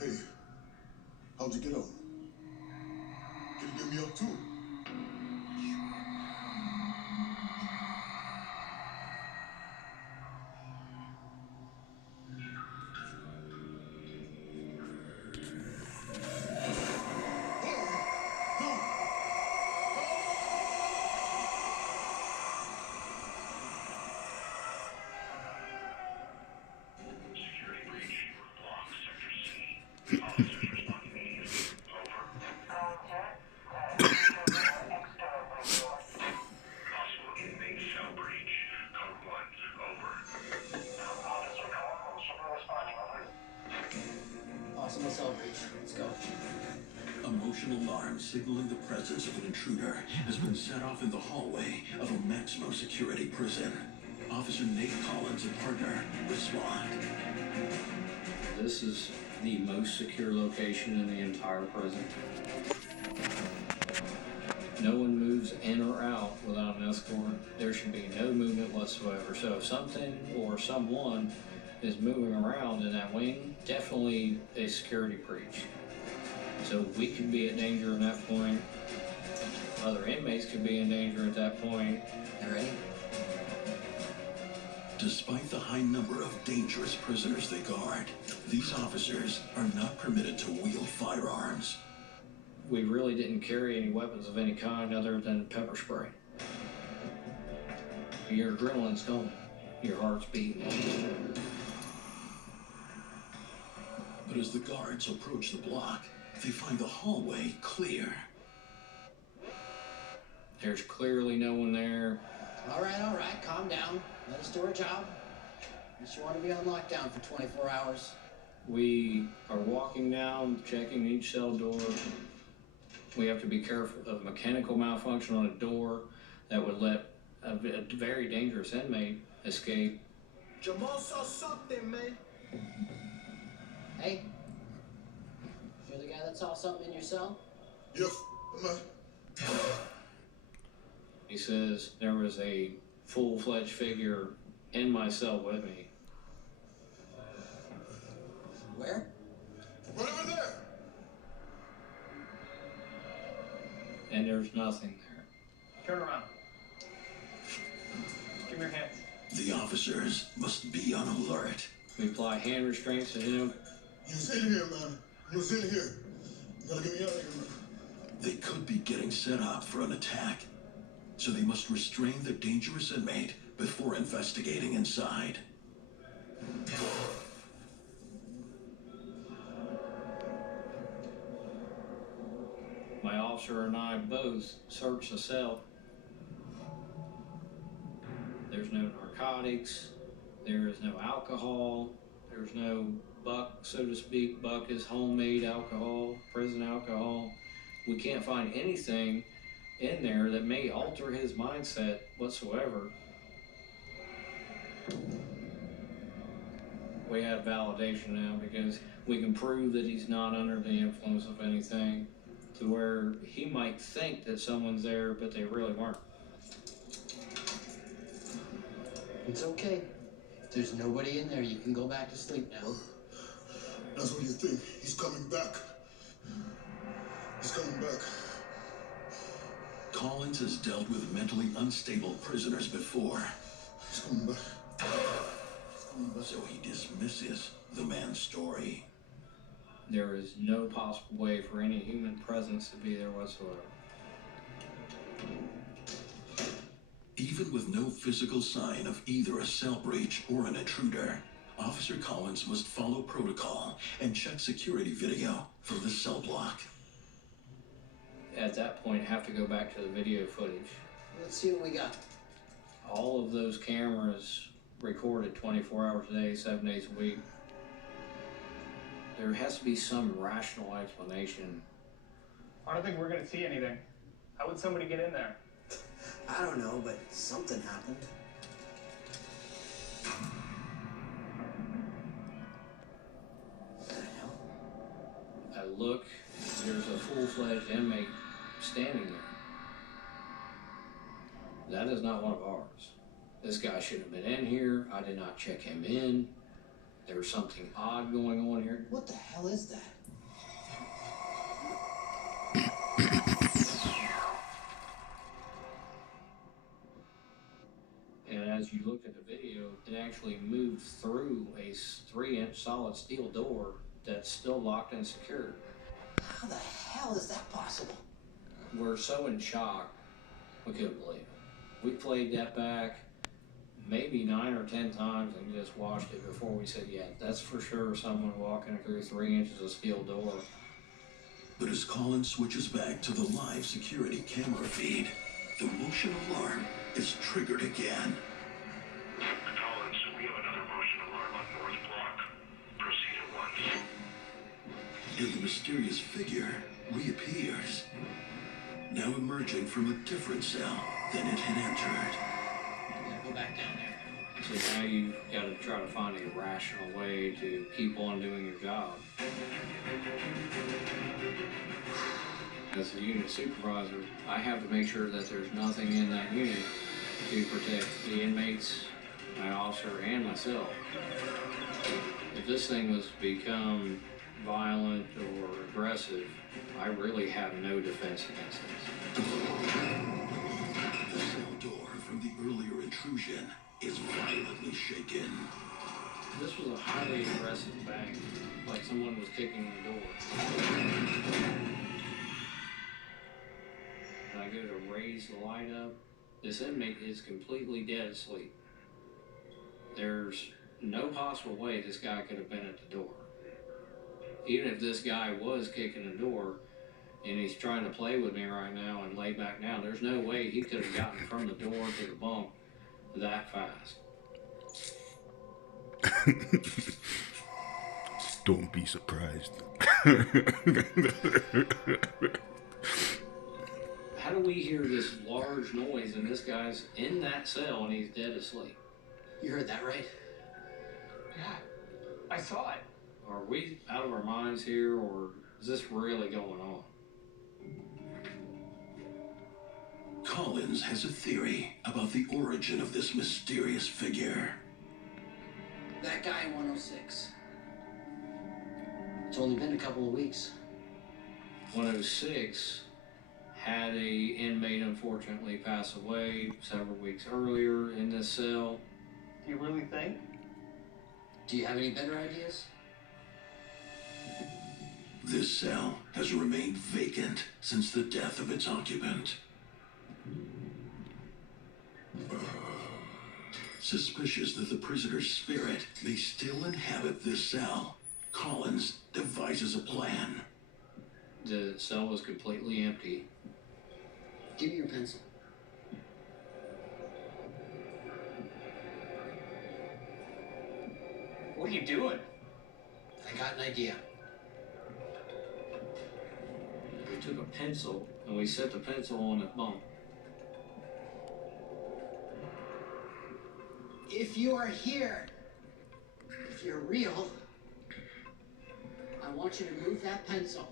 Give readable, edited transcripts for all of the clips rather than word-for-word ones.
Hey, how'd you get out? Can you get me up too? Security breach. Block sector C. Officers respond immediately. Over. Possible inmate cell breach. Code 1. Over. Officer Collins should be responding. Over. Possible cell breach. Let's go. A motion alarm signaling the presence of an intruder has been set off in the hallway of a maximum security prison. Officer Nate Collins and partner respond. This is the most secure location in the entire prison. No one moves in or out without an escort. There should be no movement whatsoever. So if something or someone is moving around in that wing, definitely a security breach. So we could be at danger at that point. Other inmates could be in danger at that point. You ready? Despite the high number of dangerous prisoners they guard, these officers are not permitted to wield firearms. We really didn't carry any weapons of any kind other than pepper spray. Your adrenaline's going. Your heart's beating. But as the guards approach the block, they find the hallway clear. There's clearly no one there. All right. Calm down. Let us do our job. Unless you want to be on lockdown for 24 hours. We are walking down, checking each cell door. We have to be careful of mechanical malfunction on a door that would let a very dangerous inmate escape. Jamal saw something, man. Hey. You're the guy that saw something in your cell? Yes, man. He says there was a full-fledged figure in my cell with me. Where? Right over there. And there's nothing there. Turn around. Give me your hands. The officers must be on alert. We apply hand restraints to him. You was in here, man. You was in here. You gotta get me out of here, man. They could be getting set up for an attack, so they must restrain the dangerous inmate before investigating inside. My officer and I both searched the cell. There's no narcotics. There is no alcohol. There's no buck, so to speak. Buck is homemade alcohol, prison alcohol. We can't find anything in there that may alter his mindset whatsoever. We have validation now because we can prove that he's not under the influence of anything, to where he might think that someone's there, but they really weren't. It's okay. If there's nobody in there, you can go back to sleep now. That's what you think. He's coming back. He's coming back. Collins has dealt with mentally unstable prisoners before, He's coming back. He's coming back. so he dismisses the man's story. There is no possible way for any human presence to be there whatsoever. Even with no physical sign of either a cell breach or an intruder, Officer Collins must follow protocol and check security video for the cell block. At that point, have to go back to the video footage. Let's see what we got. All of those cameras recorded 24 hours a day, 7 days a week. There has to be some rational explanation. I don't think we're gonna see anything. How would somebody get in there? I don't know, but something happened. What the hell? I look, there's a full-fledged inmate standing there. That is not one of ours. This guy should have been in here. I did not check him in. There's something odd going on here. What the hell is that? And as you looked at the video, it actually moved through a 3-inch solid steel door that's still locked and secured. How the hell is that possible? We're so in shock, we couldn't believe it. We played that back maybe 9 or 10 times and just watched it before we said, yeah, that's for sure someone walking through 3 inches of steel door. But as Collins switches back to the live security camera feed, the motion alarm is triggered again. Collins, we have another motion alarm on North Block. Proceed at once. And the mysterious figure reappears, now emerging from a different cell than it had entered. You gotta go back down there. So now you've got to try to find a rational way to keep on doing your job. As a unit supervisor, I have to make sure that there's nothing in that unit to protect the inmates, my officer, and myself. If this thing was to become violent or aggressive, I really have no defense against this. The cell door from the earlier intrusion is violently shaken. This was a highly aggressive bang, like someone was kicking the door. And I go to raise the light up. This inmate is completely dead asleep. There's no possible way this guy could have been at the door. Even if this guy was kicking the door and he's trying to play with me right now and lay back down, there's no way he could have gotten from the door to the bunk that fast. Don't be surprised. How do we hear this large noise and this guy's in that cell and he's dead asleep? You heard that right? Yeah, I saw it. Are we out of our minds here, or is this really going on? Collins has a theory about the origin of this mysterious figure. That guy in 106. It's only been a couple of weeks. 106 had a inmate unfortunately pass away several weeks earlier in this cell. Do you really think? Do you have any better ideas? This cell has remained vacant since the death of its occupant. Suspicious that the prisoner's spirit may still inhabit this cell, Collins devises a plan. The cell was completely empty. Give me your pencil. What are you doing? I got an idea. We took a pencil and we set the pencil on the bunk. If you are here, if you're real, I want you to move that pencil.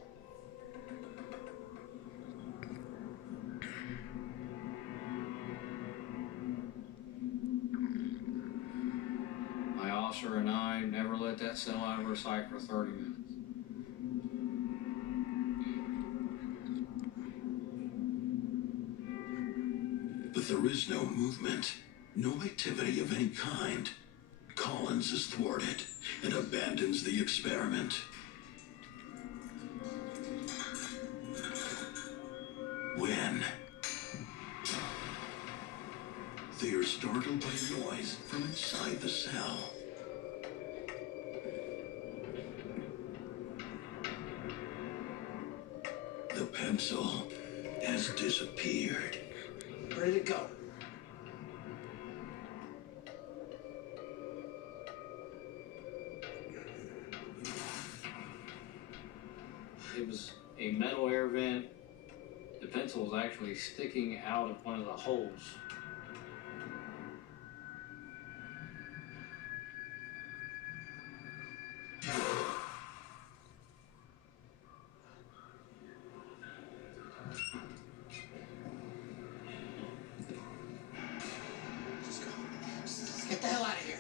My officer and I never let that cell out of our sight for 30 minutes. But there is no movement, no activity of any kind. Collins is thwarted and abandons the experiment. When they are startled by a noise from inside the cell. The pencil has disappeared. Where did it go? It was a metal air vent. The pencil was actually sticking out of one of the holes. Let's go. Let's get the hell out of here.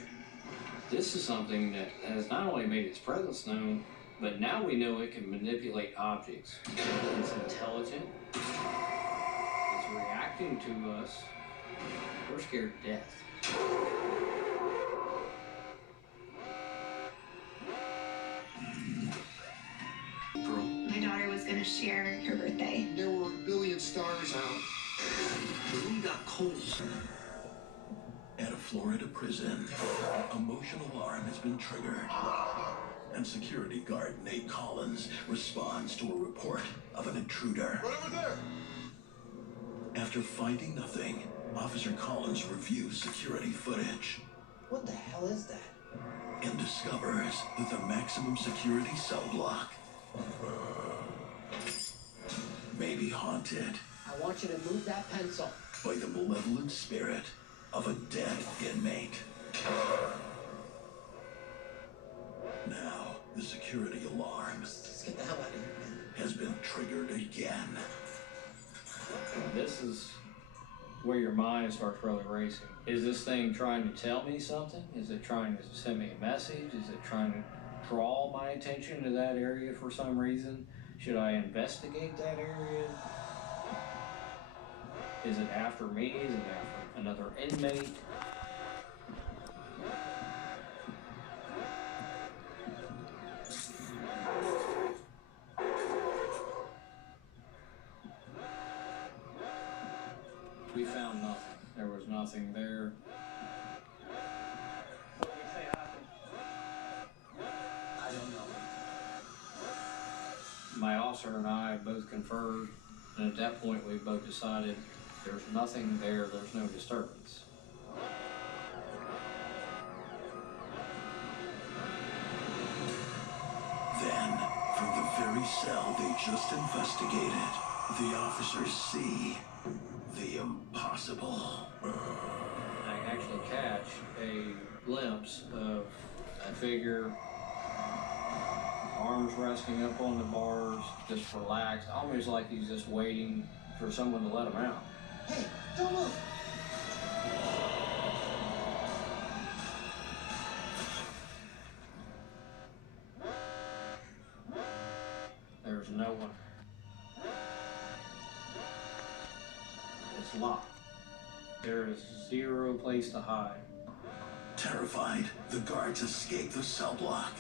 This This is something that has not only made its presence known, but now we know it can manipulate objects. It's intelligent. It's reacting to us. We're scared to death. My daughter was going to share her birthday. There were a billion stars out. The room got cold. At a Florida prison, a motion alarm has been triggered. And security guard Nate Collins responds to a report of an intruder. Right over there! After finding nothing, Officer Collins reviews security footage What the hell is that? and discovers that the maximum security cell block may be haunted I want you to move that pencil. by the malevolent spirit of a dead inmate. Now, the security alarm Let's get the hell out of here, man. has been triggered again. This is where your mind starts really racing. Is this thing trying to tell me something? Is it trying to send me a message? Is it trying to draw my attention to that area for some reason? Should I investigate that area? Is it after me? Is it after another inmate? We found nothing. There was nothing there. What do we say happened? I don't know. My officer and I both conferred, and at that point we both decided there's nothing there, there's no disturbance. Then, from the very cell they just investigated, the officers see the impossible. I actually catch a glimpse of a figure, arms resting up on the bars, just relaxed, almost like he's just waiting for someone to let him out. Hey, don't move! There's no one. It's locked. There is zero place to hide. Terrified, the guards escape the cell block.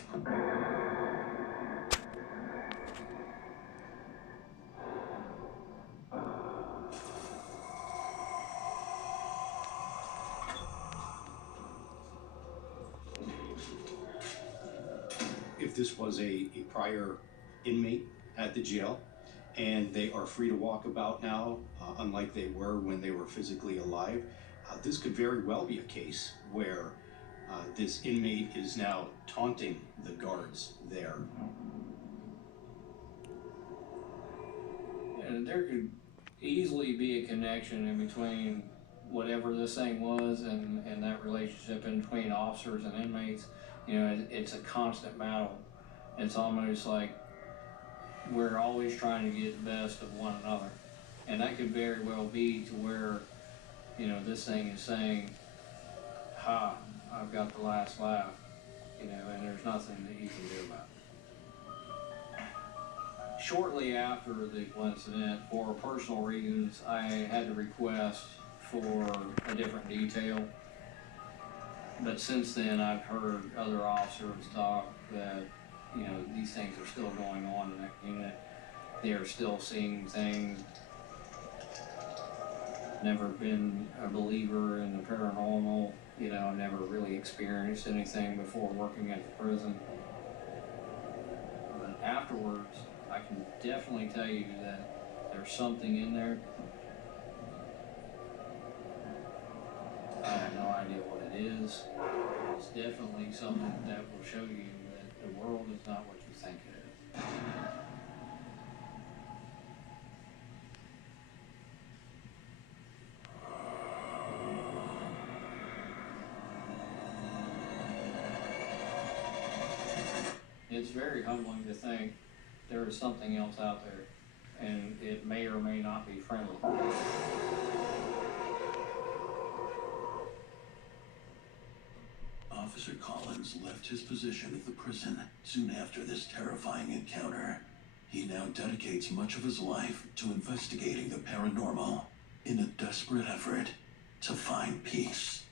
If this was a prior inmate at the jail and they are free to walk about now, unlike they were when they were physically alive, this could very well be a case where this inmate is now taunting the guards there. And there could easily be a connection in between whatever this thing was and that relationship in between officers and inmates. You know, it's a constant battle. It's almost like we're always trying to get the best of one another. And that could very well be to where, you know, this thing is saying, ha, I've got the last laugh, you know, and there's nothing that you can do about it. Shortly after the incident, for personal reasons, I had to request for a different detail. But since then, I've heard other officers talk that, you know, these things are still going on in that unit. They are still seeing things. Never been a believer in the paranormal, you know, never really experienced anything before working at the prison. But afterwards, I can definitely tell you that there's something in there. I have no idea what it is. It's definitely something that will show you that the world is not what you think it is. It's very humbling to think there is something else out there, and it may or may not be friendly. Officer Collins left his position at the prison soon after this terrifying encounter. He now dedicates much of his life to investigating the paranormal in a desperate effort to find peace.